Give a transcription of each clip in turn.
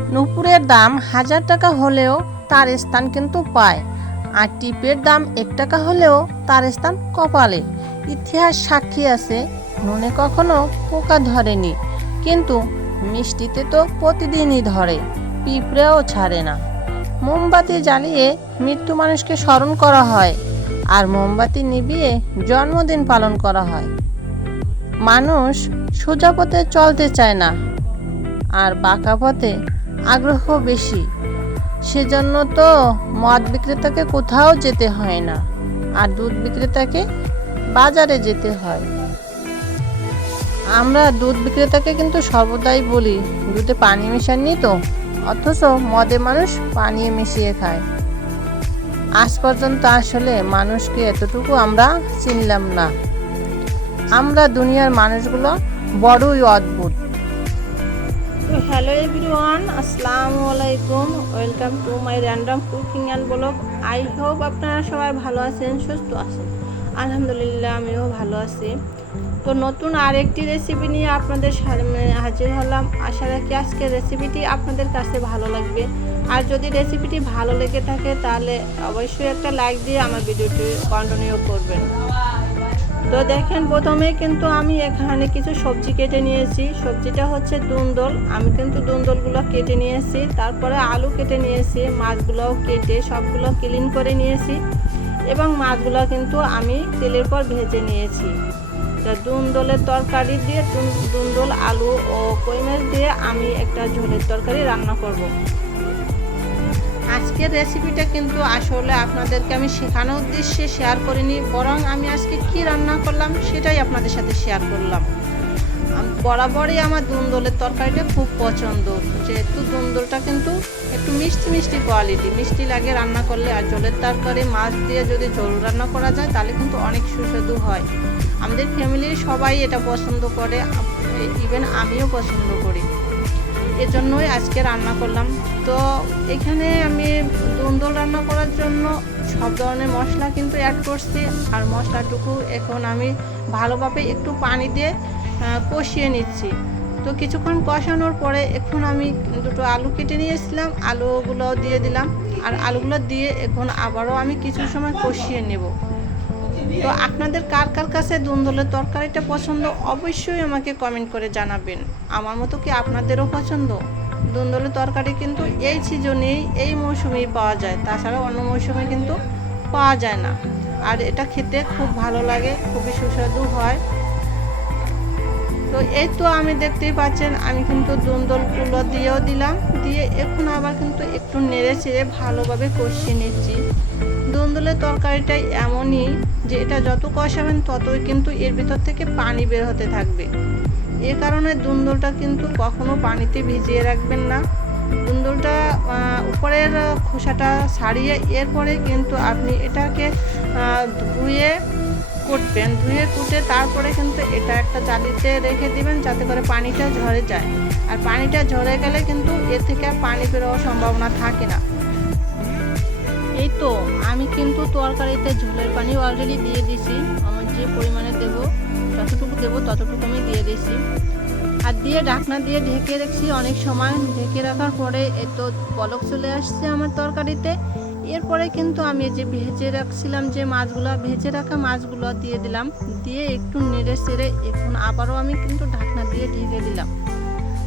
নুপুরের দাম হাজার টাকা হলেও তার স্থান কিন্তু পায়। আর টিপের দাম এক টাকা হলেও তার স্থান কপালে। ইতিহাস সাক্ষী আছে, নুনে কখনো পোকা ধরেনি। কিন্তু মিষ্টিতে তো প্রতিদিনই ধরে, পিঁপড়েও ছাড়ে না। মোমবাতি জ্বালিয়ে মৃত্যু মানুষকে স্মরণ করা হয় আর মোমবাতি নিভিয়ে জন্মদিন পালন করা হয়। মানুষ সোজা পথে চলতে চায় না। আর বাঁকা পথে আগ্রহ বেশি। সেজন্য তো মদ বিক্রেতাকে কোথাও যেতে হয় না, আর দুধ বিক্রেতাকে বাজারে যেতে হয়। আমরা দুধ বিক্রেতাকে কিন্তু সর্বদাই বলি, দুধে পানি মেশাননি তো, অথচ মদে মানুষ পানি মিশিয়ে খায়। আজ পর্যন্ত আসলে মানুষকে এতটুকু আমরা চিনলাম না। আমরা দুনিয়ার মানুষগুলো বড়ই অদ্ভুত। হ্যালো এভরিওয়ান, আসসালামু আলাইকুম। Welcome to my random cooking and blog. I hope আপনারা সবাই ভালো আছেন, সুস্থ আছেন। আলহামদুলিল্লাহ, আমিও ভালো আছি। তো নতুন আরেকটি রেসিপি নিয়ে আপনাদের সামনে হাজির হলাম। আশা রাখি আজকের রেসিপিটি আপনাদের কাছে ভালো লাগবে। আর যদি রেসিপিটি ভালো লেগে থাকে, তাহলে অবশ্যই একটা লাইক দিয়ে আমার ভিডিওটি কন্টিনিউ করবেন। তো দেখেন প্রথমে কিন্তু আমি এখানে কিছু সবজি কেটে নিয়েছি। সবজিটা হচ্ছে দুন্দল। আমি কিন্তু দুন্দলগুলো কেটে নিয়েছি। তারপরে আলু কেটে নিয়েছি। মাছগুলোও কেটে সবগুলো ক্লিন করে নিয়েছি। এবং মাছগুলো কিন্তু আমি তেলের পর ভেজে নিয়েছি। তা দুন্দলের তরকারি দিয়ে দুন- দুন্দল, আলু ও কই মাছ দিয়ে আমি একটা ঝোলের তরকারি রান্না করব। আজকের রেসিপিটা কিন্তু আসলে আপনাদেরকে আমি শেখানোর উদ্দেশ্যে শেয়ার করিনি, বরং আমি আজকে কি রান্না করলাম সেটাই আপনাদের সাথে শেয়ার করলাম। বরাবরই আমার দুন্দলের তরকারিটা খুব পছন্দ। যেহেতু দুন্দলটা কিন্তু একটু মিষ্টি মিষ্টি কোয়ালিটি মিষ্টি লাগে রান্না করলে, আর জলের তরকারি, মাছ দিয়ে যদি ঝোল রান্না করা যায়, তাহলে কিন্তু অনেক সুস্বাদু হয়। আমাদের ফ্যামিলির সবাই এটা পছন্দ করে ইভেন আমিও পছন্দ করি। এজন্যই আজকে রান্না করলাম। তো এখানে আমি দুন্দল রান্না করার জন্য সব ধরনের মশলা কিন্তু অ্যাড করছি। আর মশলাটুকু এখন আমি ভালোভাবে একটু পানি দিয়ে কষিয়ে নিচ্ছি। তো কিছুক্ষণ কষানোর পরে এখন আমি দুটো আলু কেটে নিয়েছিলাম। আলুগুলো দিয়ে দিলাম। আর আলুগুলো দিয়ে এখন আবারও আমি কিছু সময় কষিয়ে নেব। তো আপনাদের কার কার কাছে দুন্দলের তরকারিটা পছন্দ অবশ্যই আমাকে কমেন্ট করে জানাবেন। আমার মতো কি আপনাদেরও পছন্দ? দুন্দলের তরকারি কিন্তু এই সিজনেই, এই মৌসুমেই পাওয়া যায়। তাছাড়া অন্য মৌসুমে কিন্তু পাওয়া যায় না। আর এটা খেতে খুব ভালো লাগে, খুবই সুস্বাদু হয়। তো এই তো আমি দেখতেই পাচ্ছেন, আমি কিন্তু দুন্দলগুলো দিয়েও দিলাম। দিয়ে এখন আবার কিন্তু একটু নেড়ে চেড়ে ভালোভাবে কষিয়ে নিচ্ছি। দুন্দলের তরকারিটাই এমনই যে এটা যত কষাবেন ততই কিন্তু এর ভিতর থেকে পানি বের হতে থাকবে। এ কারণে দুন্দলটা কিন্তু কখনো পানিতে ভিজিয়ে রাখবেন না। দুন্দলটা উপরের খোসাটা ছাড়িয়ে এরপরে কিন্তু আপনি এটাকে ধুয়ে কুটবেন। ধুয়ে কুটে তারপরে কিন্তু এটা একটা জালিতে রেখে দিবেন যাতে করে পানিটা ঝরে যায়। আর পানিটা ঝরে গেলে কিন্তু এর থেকে পানি বেরোয়ার সম্ভাবনা থাকে না। আমি কিন্তু তরকারিতে ঝোলের পানি অলরেডি দিয়ে দিছি আমার যে পরিমাণে দেব, যতটুকু দেবো, ততটুকু আমি দিয়ে দিছি আর দিয়ে ঢাকনা দিয়ে ঢেকে রেখেছি অনেক সময়। ঢেকে রাখার পরে এই তো পলক চলে আসছে আমার তরকারিতে। এরপরে কিন্তু আমি যে ভেজে রাখছিলাম যে মাছগুলো, ভেজে রাখা মাছগুলো দিয়ে দিলাম। দিয়ে একটু নেড়ে সেড়ে এখন আবারও আমি কিন্তু ঢাকনা দিয়ে ঢেকে দিলাম।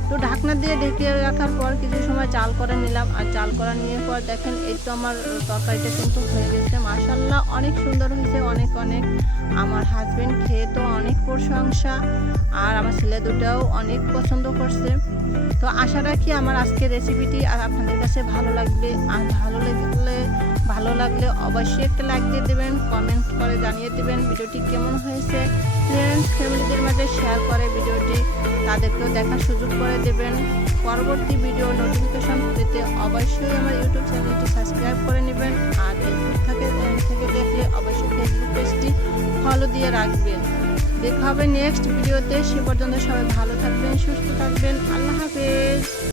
তো ঢাকনা দিয়ে ঢেকে রাখার পর কিছু সময় জাল করে নিলাম। আর জাল করা নিয়ে পর দেখেন, এই তো আমার তরকারিটা কিন্তু হয়ে গেছে। মাসাল্লাহ অনেক সুন্দর হয়েছে, অনেক অনেক। আমার হাজবেন্ড খেয়ে তো অনেক প্রশংসা। আর আমার ছেলে দুটাও অনেক পছন্দ করছে। তো আশা রাখি আমার আজকের রেসিপিটি আর আপনাদের কাছে ভালো লাগবে। আর ভালো লাগলে ভালো লাগলে অবশ্যই একটা লাইক দিয়ে দেবেন কমেন্ট করে জানিয়ে দেবেন ভিডিওটি কেমন হয়েছে। ফ্রেন্ডস ফ্যামিলিদের মাঝে শেয়ার করে ভিডিওটি। তাদেরকেও দেখার সুযোগ করে দেবেন। পরবর্তী ভিডিও নোটিফিকেশন পেতে অবশ্যই আমার ইউটিউব চ্যানেলটি সাবস্ক্রাইব করে নেবেন। আর ফেসবুক থেকে থেকে দেখলে অবশ্যই ফেসবুক পেজটি ফলো দিয়ে রাখবেন। দেখা হবে নেক্সট ভিডিওতে। সে পর্যন্ত সবাই ভালো থাকবেন, সুস্থ থাকবেন। আল্লাহ হাফেজ।